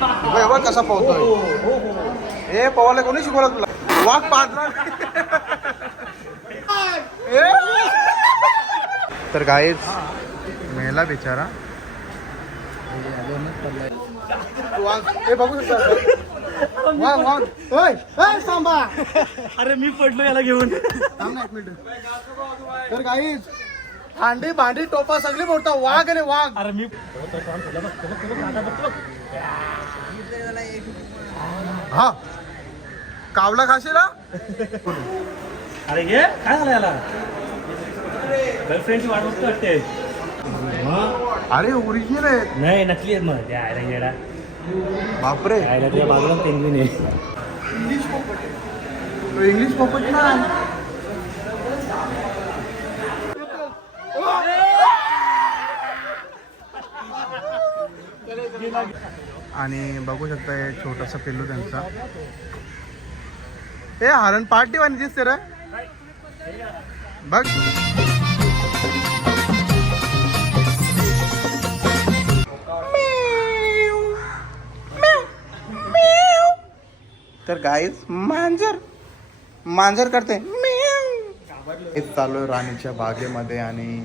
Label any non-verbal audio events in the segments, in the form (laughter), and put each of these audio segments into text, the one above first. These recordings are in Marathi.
बघ बघ कसा पोहतोय. ए पोहायला कोणी शिकवलं तुला? वाघ पाहतला तर गाईच मेला बिचारा. वाघ हे बघू शकता अरे मी पडलो याला घेऊन. थांब ना एक मिनिट. तर गाईच भांडी भांडी टोपा सगळी मोठा वाघ आणि वाघ. अरे मी हा. कावला खाशील? अरे घे काय झालं याला? गर्लफ्रेंडची वाट बघतो वाटते. अरे ओरिजिनल आहे नाही नकली आहेत मग. त्या आयला गेडा बापरे. आयला तुझ्या बाजूला पेंगविन आहे. तो इंग्लिश पोपट ना. आणि बघू शकता हे छोटासा पिल्लू त्यांचा. हे हरण पार्टी वाणी दिसते रे. बघ. तर गाईच मांजर. मांजर करते. चालू आहे राणीच्या बागेमध्ये आणि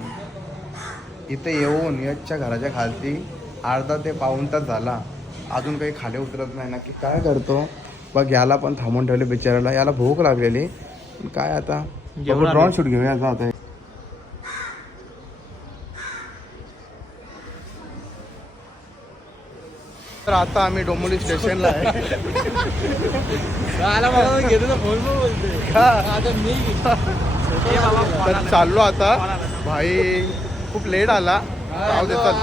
इथे येऊन यशच्या घराच्या खालती अर्धा ते पाऊण तास झाला. अजून काही खाली उतरत नाही ना की काय करतो? बघ याला पण थांबून ठेवले बिचारायला याला भूक लागलेली. पण काय आता? ड्रॉन शूट घेऊया असं आता. तर आता आम्ही डोंबोली स्टेशनला आहे. तर चाललो आता. भाई खूप लेट आला. जाऊ देतात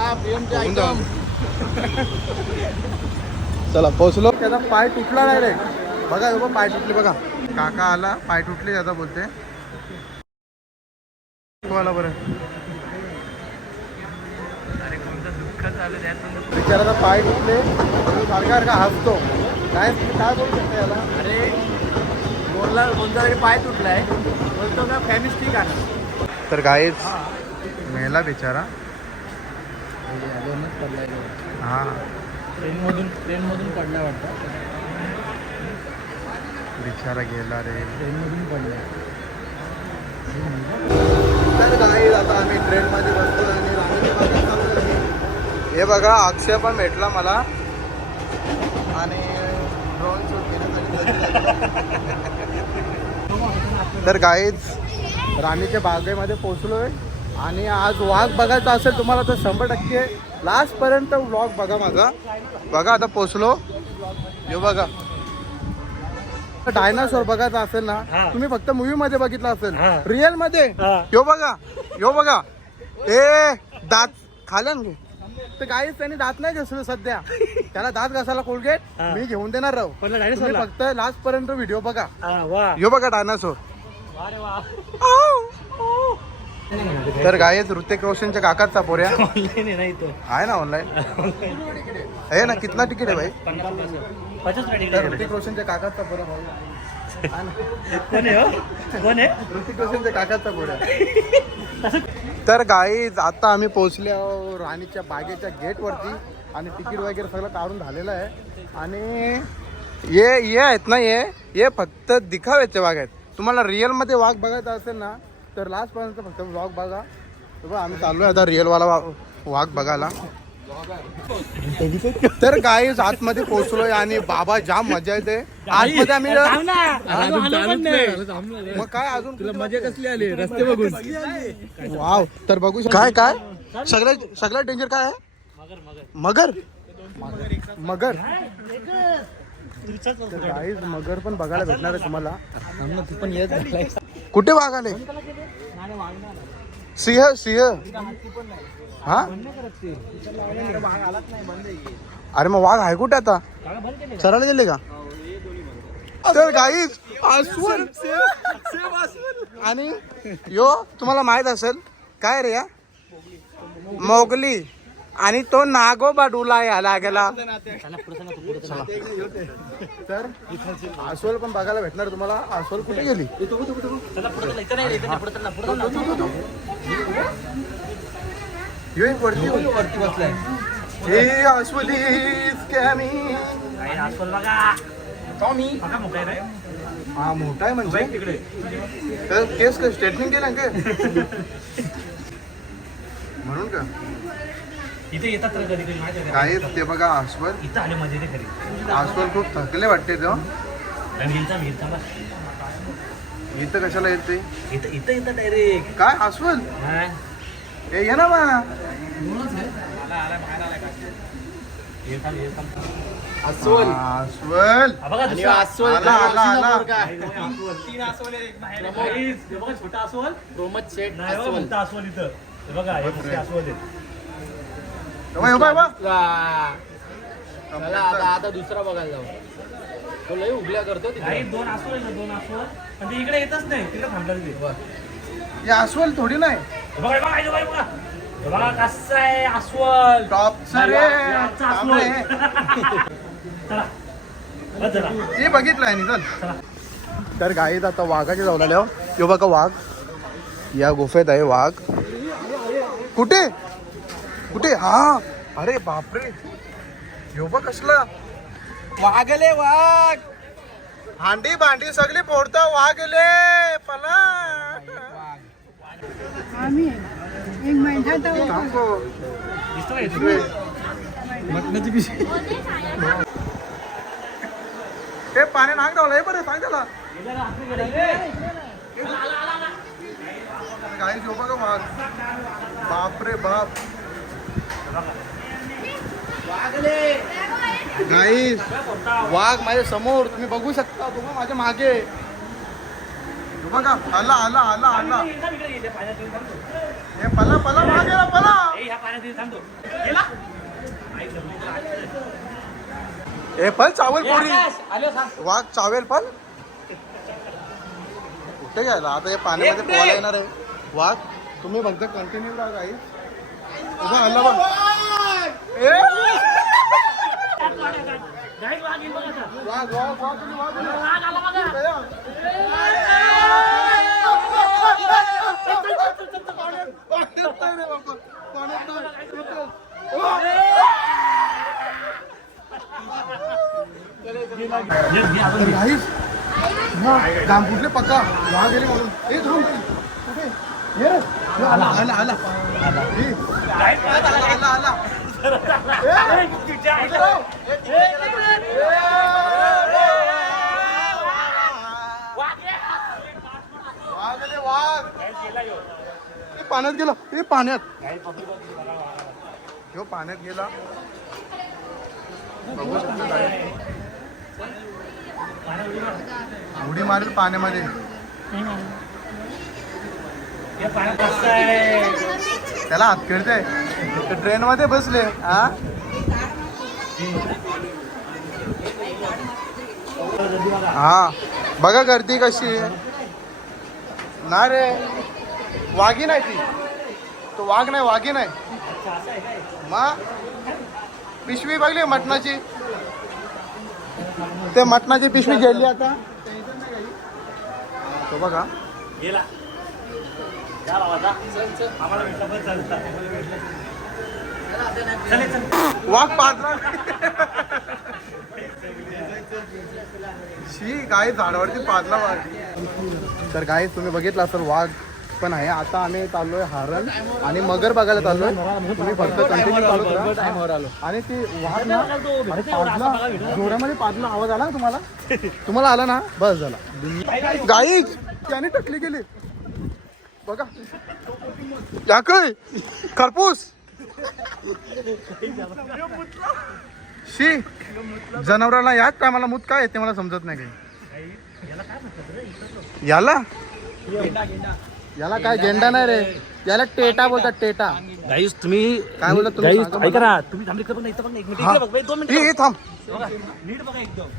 होऊन जाऊ. चला पोचलो त्याचा पाय तुटला नाही रे. बघा बघ, पाय तुटले बघा. काका आला पाय तुटले आता बोलते. बोला बरं. बिचाराचा पाय तुटले. सारखा सारखा हसतो. काय काय बोलू शकतो याला? अरे बोलला बोलता पाय तुटलाय. बोलतो का फॅमिस्टिक आणा तर गाईच मेला बिचारा. हा. ट्रेनमधून ट्रेनमधून पडला वाटतं? बिचारा गेला रे. ट्रेनमधून पडला. तर गाईज आता आम्ही ट्रेनमध्ये बसतो आणि. हे बघा अक्षय पण भेटला मला. आणि ड्रोन शूट घेण्यासाठी तर गाईज राणीच्या बागेमध्ये पोचलोय आणि आज वाघ बघायचा असेल तुम्हाला तर शंभर टक्के लास्ट पर्यंत व्लॉग बघा माझा. बघा आता पोचलो. हे बघा. डायनासोर बघायचा असेल ना. तुम्ही फक्त मूवी मध्ये बघितला असेल. रिअलमध्ये. यो बघा. यो बघा. ए दात खाल्या घे तर काहीच त्यांनी दात नाही घासले सध्या. त्याला दात घासायला कोलगेट. मी घेऊन देणार राहू तुम्ही फक्त लास्ट पर्यंत व्हिडिओ बघा. हा यो बघा डायनासोर तर गायच ऋतिक रोशनच्या काकाचा पोऱ्या आहे ना इथं. आहे ना ऑनलाईन आहे ना कितना तिकीट आहे भाई? पचास तर ऋतिक रोशनच्या काकाचा पोऱ्या भाऊ. हो? ऋतिक रोशनच्या काकाचा पोऱ्या तर गाईज आता आम्ही पोहोचले आहो राणीच्या बागेच्या गेटवरती आणि तिकीट वगैरे सगळं काढून झालेलं आहे. आणि ये ये आहेत ना ये ये फक्त दिखाव्याचे वाघ आहेत. तुम्हाला रिअलमध्ये वाघ बघायचा असेल ना तर लास्टपर्यंत फक्त वाघ बघा. आम्ही चाललोय आता रिअलवाला वा- वाघ बघायला. तर गाईज आतमध्ये पोहोचलोय आणि बाबा जाम मजा येते. आतमध्ये आम्ही. मग काय अजून तुला मजा कसली आली? रस्ते बघून. वाव. तर बघू शक- काय काय? सगळ्यात सगळ्यात डेंजर काय आहे? मगर. मगर? मगर. मगर पण बघायला भेटणार आहे तुम्हाला. तू पण येत झालाय कुठे वाघ आले सिंह सिंह. हा? अरे मग वाघ आहे कुठे आता? चरायला गेले का? तर गाईज अस्वल. आणि यो तुम्हाला माहीत असेल काय रे या? मोगली. आणि तो नागोबा डुला याला गेला तर अस्वल पण बघायला भेटणार तुम्हाला. अस्वल कुठे गेली? वरती वरती बसलाय हे अस्वली अस्वल बघा टॉमी मोठा आहे हा मोठा आहे म्हणजे. तिकडे तर केस का स्टेटमेंट केलं का? म्हणून का? इथे येतात तर कधी कधी माहिती आहे का? काय ते बघा अस्वल. इथं आले मजा येते खरी अस्वल खूप थकले वाटते तो. बघ. इथं कशाला येते? इथं इथं येतं डायरेक्ट काय अस्वल? ए ये ना बा. अस्वल. बघा दुसरा. अस्वल आला आला आला. तीन अस्वल आहे, एक बाहेर आहे. हे बघा छोटा अस्वल. शेट नाही हो, मोठा अस्वल इथं. हे बघा हे मोठे अस्वल आहेत. चला आता आता दुसरा बघायला जाऊ. तो लय उगल्या करतो काही तिथे दोन अस्वल आहे ना दोन अस्वल. पण ते इकडे येतच नाही तिकडे थांबतात ते. हे अस्वल थोडी नाही. हे बघा हे बघा हे बघा हे बघा. हे बघा कसं आहे अस्वल. टॉपचा रे याचा थांब रे. चला. बस चला हे बघितलं आहे तर गाईत आता वाघाच्या जाऊन आल्या यो बघा वाघ. या गुफेत आहे वाघ. कुठे? कुठे हा अरे बापरे यो बघ कसला वाघले वाघ हांडी भांडी सगळी फोडतो वाघले पला आम्ही एक महिना तर थांबो. दिसतो का इथे? दुसरे. ते पाणी नाक धावलं हे बरं सांग त्याला गेला का? आतमध्ये गेला रे. गाई जो बघा वाघ बापरे बाप नाही वाघ माझ्यासमोर तुम्ही बघू शकता तुम्ही माझ्या मागे. बघा आला आला आला आला. हे पला पला मागे गेला पला. हे पल चावल पोरी. वाघ चावेल पल कुठे गेला? आता हे पाण्यामध्ये पोहायला येणार आहे. वाघ तुम्ही बघता कंटिन्यू राहा काही कुठले पक्का? वाघ गेले म्हणून. ए थांब कुठे? आला आला आला. वाघ वाघ पाण्यात गेला हे पाण्यात ह्यो पाण्यात गेला बघू शकतो गाई. पाण्यात उडी मार. उडी मारेल पाण्यामध्ये हे पाण्यात कसं आहे त्याला हात खेळते ट्रेन मध्ये बसले हा? हा. बघा गर्दी कशी ना रे. वाघी नाही ती. तो वाघ नाही वाघी नाही. मग पिशवी बघली मटणाची? ते मटणाची पिशवी गेली आता. तो बघा. वाघ पाडला शी गाय झाडावरती पाडला वाघ. तर गाय तुम्ही बघितला असेल वाघ पण आहे. आता आम्ही चाललोय हरण आणि मगर बघायला चाललोय. तुम्ही फक्त कंटिन्यू चालू करा. आणि ती वाघ पाडला जोरामध्ये पाडला आवाज आला ना तुम्हाला? तुम्हाला आला ना? बस झाला. गाई त्याने टकली गेली बघा. या काय? खरपूस. शी जनावराला याच टायमाला मूत काय येते मला समजत नाही काही. याला? याला काय गेंडा नाही रे. याला टेटा बोलतात टेटा. गाईस तुम्ही काय बोलत तुम्ही? ऐका. ना तुम्ही थांबले का बघ एक मिनिट. इकडे बघ बाई, दोन ए, मिनिट ए, थांब. नीट बघा एकदम.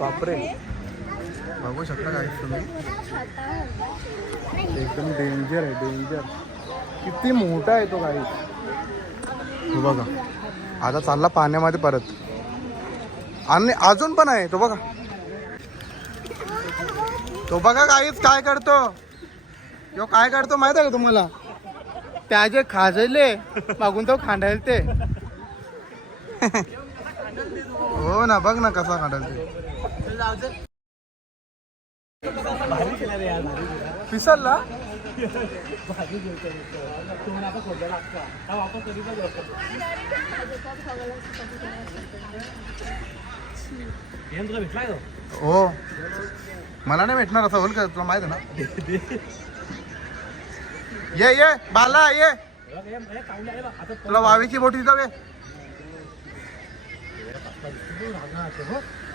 बापरे. बघू शकता काय तुम्ही. एकदम डेंजर आहे डेंजर किती मोठा आहे तो तो बघा. आता चालला पाण्यामध्ये परत. आणि अजून पण आहे तो बघा. तो बघा गाईच काय करतो. यो काय करतो माहीत आहे का तुम्हाला? त्याचे खाजले मागून तो खांडायला ते (laughs) हो ना बघ ना कसा खांडायला ते पिसलला हो. मला नाही भेटणार असं होईल का? तुला माहित ना? ये ये, बाला, ये. तुला वावीची बोटी जावे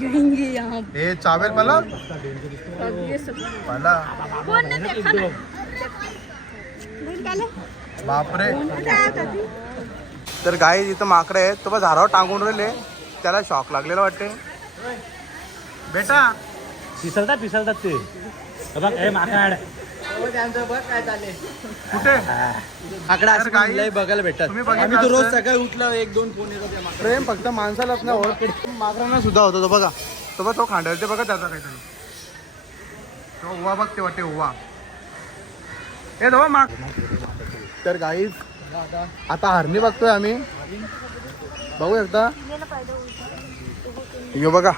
जाएंगे यहाँ? हे चावेल मला अब ये सब मला बापरे। तर गाई जिथं माकडे आहेत. तो बस झाडावर टांगून राहिले. त्याला शॉक लागलेला वाटते बेटा. पिसलतात पिसलतात ते. बघ ए माकाड कुठे? आकडा तर गाई बघायला भेटतात. तुम्ही बघितलं आम्ही तर रोज. सकाळी उठलो एक दोन फोन येतात त्या मागं. प्रेम फक्त माणसालाच ना होत माकडांना सुद्धा होतो तो बघा. तो बघा तो खांडायला ते बघा त्याचा काहीतरी तो उवा बघते वाटते उवा. ए तो माक तर गाईज आता. हरणी बघतोय आम्ही. बघू एकदा. यो बघा.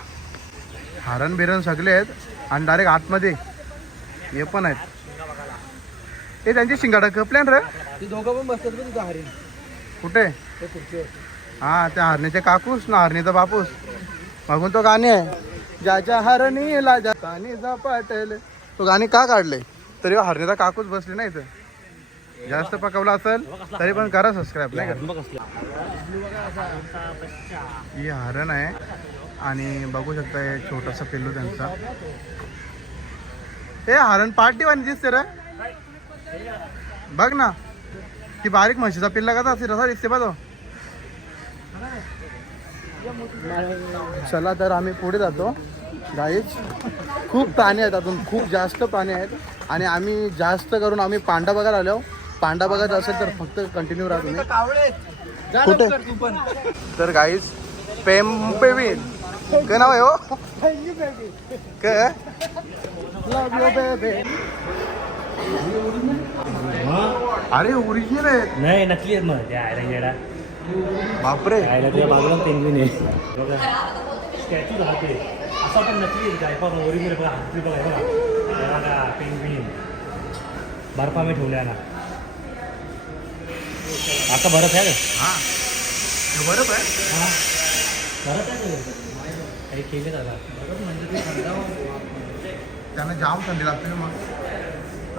हरण बिरण सगळे आहेत आणि डायरेक्ट आतमध्ये. हे पण आहेत. हे त्यांची शिंगाडा कपल्यान रे. ती दोघं पण बसतात बघ तिथं हरिण कुठे? ते खुर्चीवर. हा त्या हरणीचे काकूस ना हरणीचा बापूस. मागून तो गाणे आहे. ज्याच्या हरणीला जातानीचा पाटेल तो गाणे का काढले? तरी हरणीचा काकूच बसली नाही इथं. जास्त पकवला असेल तरी पण करा सबस्क्राईब नाही ही हरण आहे. आणि बघू शकता हे छोटासा पिल्लू त्यांचा. हे हरण पार्टी वाणी दिसते रे. बघ ना. ती बारीक म्हशीचा पिल्ला कसा असेल असा दिसते बघ. चला तर आम्ही पुढे जातो. गाईच खूप प्राणी आहेत अजून. खूप जास्त प्राणी आहेत. आणि आम्ही जास्त करून आम्ही पांडा बघायला आलो. पांडा बघायचा असेल तर फक्त कंटिन्यू राहा तुम्ही. कावळे जा कुठे? तर गाईज पेम्पेविन काय नाव आहे हो? काय. अरे ओरिजिनल आहे. नाही नकली आहेत मग. त्या आयला येडा. बापरे. आयला त्या बाजूला पेंग्विन आहे. स्टॅच्यू राहते असा पण नकली आहे काय बघा ओरिजिनल बघा हाती बघा. बघा पेंग्विन बर्फामध्ये ठेवल्या ना. आता बरफ आहे हा. बरोबर आहे? हा. बरफ आहे? काही केले दादा बरफ म्हणजे ते थंडावा. त्यांना जाम थंडी लागते मग.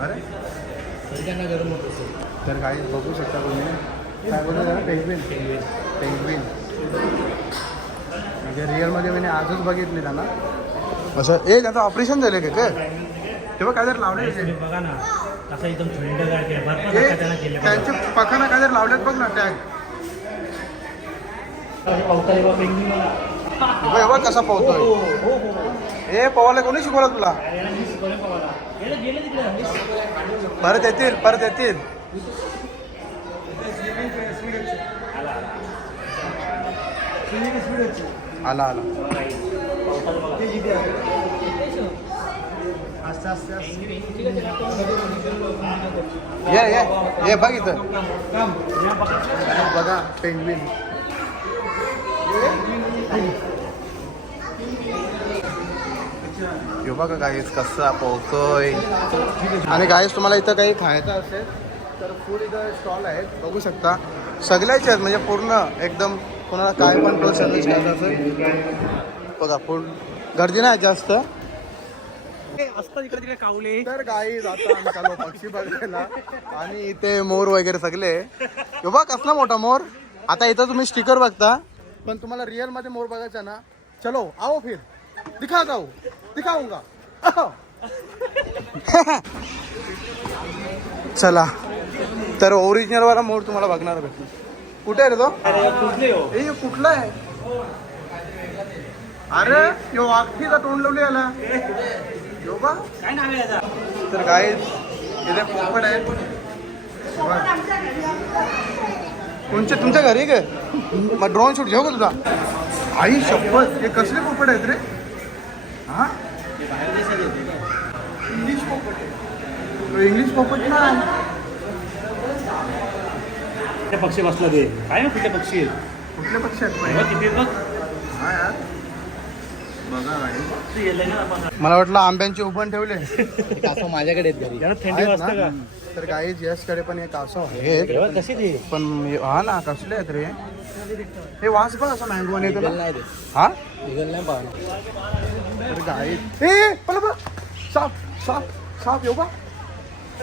अरे? तरी त्यांना गरम होत असेल. तर काही बघू शकता तुम्ही. काय बोलतो त्याला पेंग्विन पेंग्विन पेंग्विन म्हणजे रिअलमध्ये मी आजच बघितली त्यांना. असं ए त्याचं ऑपरेशन झालं का? काय? तेव्हा काहीतरी लावले तुम्ही बघा ना असं एकदम थंडगार त्यांचे पखाना काहीतरी लावलेत बघ ना टॅग कसा पोहतोय हो हो हो. हे पोहायला कोणी शिकवलं तुला? परत येतील परत येतील. आला आला. ये ये ये बघ इथं. बघा पेंग्विन. हे बघा गाईस कसा पोहतोय आणि गाईस तुम्हाला इथं काही खायचं असेल तर फूड इथं स्टॉल आहेत. बघू शकता. सगळ्याचे आहेत म्हणजे पूर्ण एकदम कोणाला काय पण तो सर्विस करायचं असेल. बघा फूड गर्दी नाही जास्त. असतात इकडे तिकडे कावले. तर आम्ही चालू पक्षी बघायला. आणि इथे मोर वगैरे सगळे. बघ कसला मोठा मोर. आता इथं तुम्ही स्टिकर बघता. पण तुम्हाला रिअलमध्ये मोर बघायचा ना. चलो आओ फिर. दिखा जाऊ दिखाऊंगा। (laughs) चला. तर ओरिजिनल वाला मोर तुम्हाला बघणार भेटतो कुठे आहे रे तो? हो? ए कुठला आहे? अरे यो वाघीचा तोंड लावली याला यो का काय नाव आहे याचा? तर काय इथे पोपट आहे. कोणचे? तुमच्या घरी आहे का मग ड्रोन शूट घेऊ का तुझा? आई शपथ. हे कसले पोपट आहेत रे? हा? इंग्लिश पोपट आहे तो इंग्लिश पोपट ना. ते पक्षी बसला ते? काय ना कुठले पक्षी आहेत? कुठले पक्षी आहेत बघ हा यार. मला वाटलं आंब्यांचे उभण ठेवले माझ्याकडे आहेत घरी. याला थंडी वाजते? का? तर काही यशकडे पण एक असं आहेत. तेव्हा कशी ते? पण हे- हा ना कसले आहेत रे? हे वास बघ असं मँगो आणि इगल नाही ते हा? नाही पाहणार. तर गाई ए पला पला साप साप साप येऊ बा.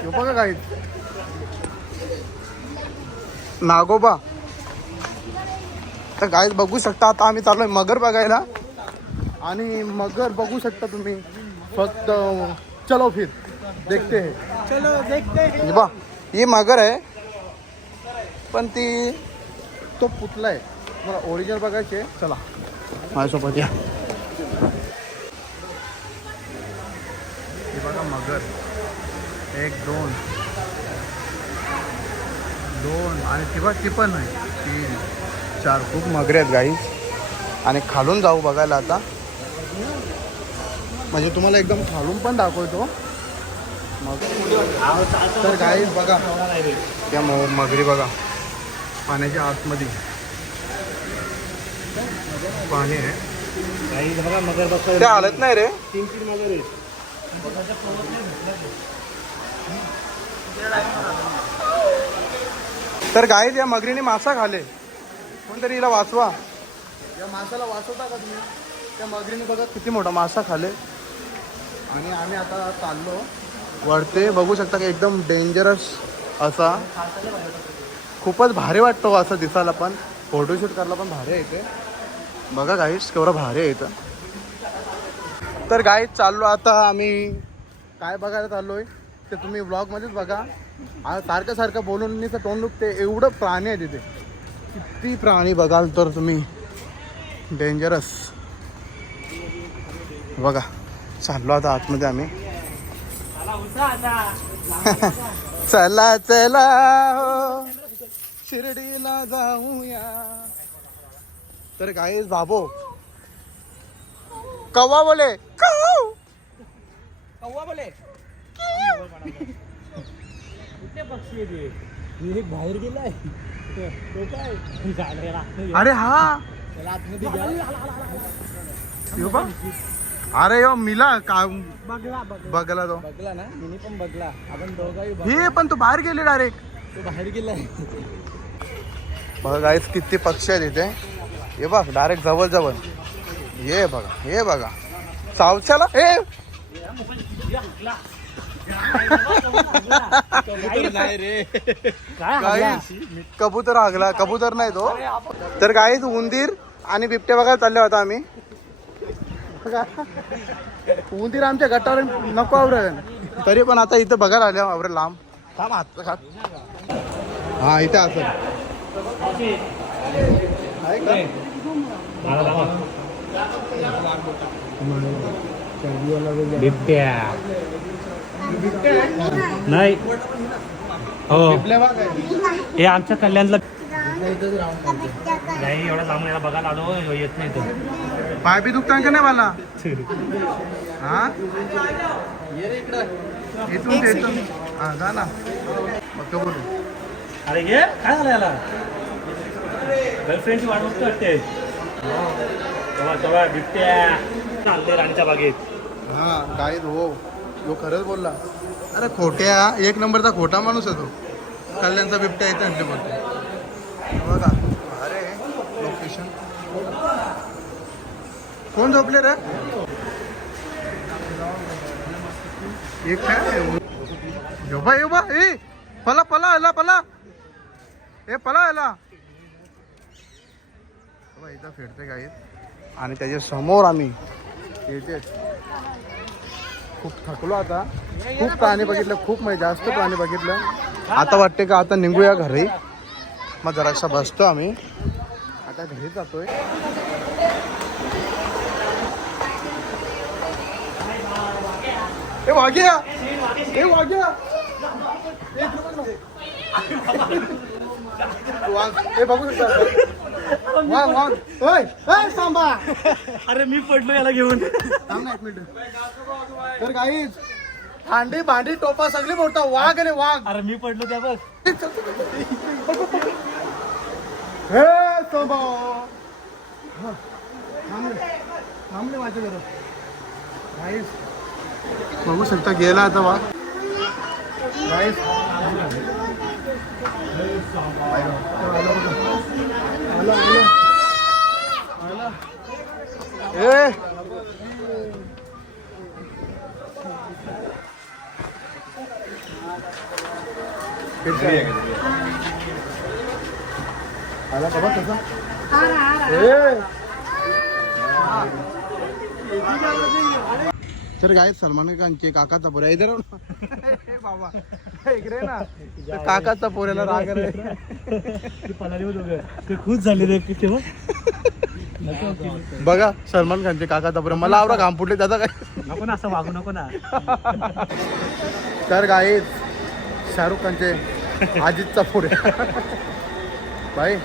येऊ बघा गाई नागोबा तर गाईत बघू शकता आता आम्ही चाललोय मगर बघायला. आणि मगर बघू शकता तुम्ही. फक्त चलो फिर. देखते है. चलो देखते हे. बा ही मगर आहे पण ती तो पुतला आहे. मला ओरिजिनल बघायचे. चला. माझ्यासोबत या. बघा मगर एक दोन. दोन. आणि ती बघ ती पण आहे तीन. चार. खूप मगरे आहेत गाई आणि खालून जाऊ बघायला आता. म्हणजे तुम्हाला एकदम खालून पण दाखवतो. मग तर गाईज बघा. त्या म- मगरी बघा. पाण्याच्या आतमध्ये. पाणी आहे. काही बघा मगर बघ ते हालत नाही रे. तीन तीन मगर आहेत. तर गाईज या मगरीने मासा खाले. कोणतरी हिला वाचवा. या मासाला वाचवता का तुम्ही? त्या मगरीने बघा किती मोठा मासा खाले. आणि आम्ही आता चाललो. वरते बघू शकता की एकदम डेंजरस असा. खूपच भारी वाटतो असं दिसायला पण. फोटोशूट करायला पण भारी आहे इथे. बघा गाईज केवढं भारी आहे इथं. तर गाईज चाललो आता आम्ही. काय बघायला चाललोय? ते तुम्ही व्लॉगमध्येच बघा. सारखं सारखं बोलून नुसतं तोंड दुखते. एवढं प्राणी आहे तिथे. किती प्राणी बघाल तर तुम्ही. डेंजरस बघा. चाललो आता आतमध्ये आम्ही. (laughs) चला चला हो. शिर्डीला जाऊया. तर गाईज बाबो कव्वा बोले. कव्वा. कव्वा बोले. कुठले पक्षी आहे एक बाहेर गेलाय तो काय? अरे हा. अरे यो मिला का? बघला बघ बघला तो. बघला ना? मी पण बघला. आपण दोघाही हे पण तू बाहेर गेले डायरेक्ट. तो बाहेर गेलाय बघा गाईस किती पक्षी आहेत इथे. हे बघ डायरेक्ट जवळ जवळ हे बघा हे बघा. सावच्याला? हे. कबूतर हागला कबूतर नाही तो. तर काहीच उंदीर आणि बिबट्या बघायला चालले होता आम्ही. उंदीर आमच्या गटावर नको आवरण तरी पण आता इथं बघायला आले आवरे लांब. थांब हात हा इथे असं बिबट्या. नाही. हो. बघ. हे आमच्या कल्याणला नाही एवढा लांब याला बघायला आलो ह्यो येत नाही तो. पाय बी दुखता का नाही मला हा? इथून इथून. हा जा ना. मग तो बोलू. अरे काय झालं याला? गर्लफ्रेंडची वाट बघतो वाटते. राणीच्या बागेत. हा काय हो. तो खरंच बोलला. अरे खोट्या एक नंबरचा खोटा माणूस आहे तो. कल्याणचा बिबट्या येते आणले बोलतो बघा. अरे लोकेशन कोण झोपले रे? एक काय? झोपा येऊ बा ए पला पला आला पला. ए पला आला. बघा, इथं फिरते गाईत आणि त्याच्यासमोर आम्ही येते खूप थकलो आता. खूप प्राणी बघितलं खूप म्हणजे जास्त प्राणी बघितलं. आता वाटते का आता निघूया घरी. मग जरासा बसतो आम्ही. आता घरी जातोय. ए वाघ्या! बघू शकता? वाघ वाघ. ओय ए सांबा अरे मी पडलो याला घेऊन. थांब ना एक मिनिट. तर काहीच भांडी भांडी टोपा सगळी मोठा वाघ आणि वाघ. अरे मी पडलो त्या बघ. हे सांबा थांबले. थांबले माझ्या जरा काहीच बघू शकता गेला आता वाघ. काहीच ए आला का बघ कसा ए. तर काय सलमान खानचे काकाचा पोऱ्या इधर आव ना. ए बाबा इकडे ना. त्या काकाचा पोऱ्याला राग आलाय. ते पळाले होते दोघं. ते खुश झाले रे तेव्हा. नको बघा सलमान खानचे काकाचा पोऱ्या मला आवडा घाम फुटले त्याचा काय? नको ना असं वागू नको ना. तर गाईत शाहरुख खानचे अजितचा पोऱ्या भाई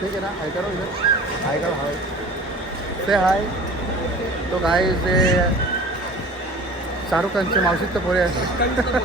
ठीक आहे ना? हाय करा इधर. हाय करा हाय. ते हाय तो काय ते शाहरुख खानचे मावशीचं पोरे आहे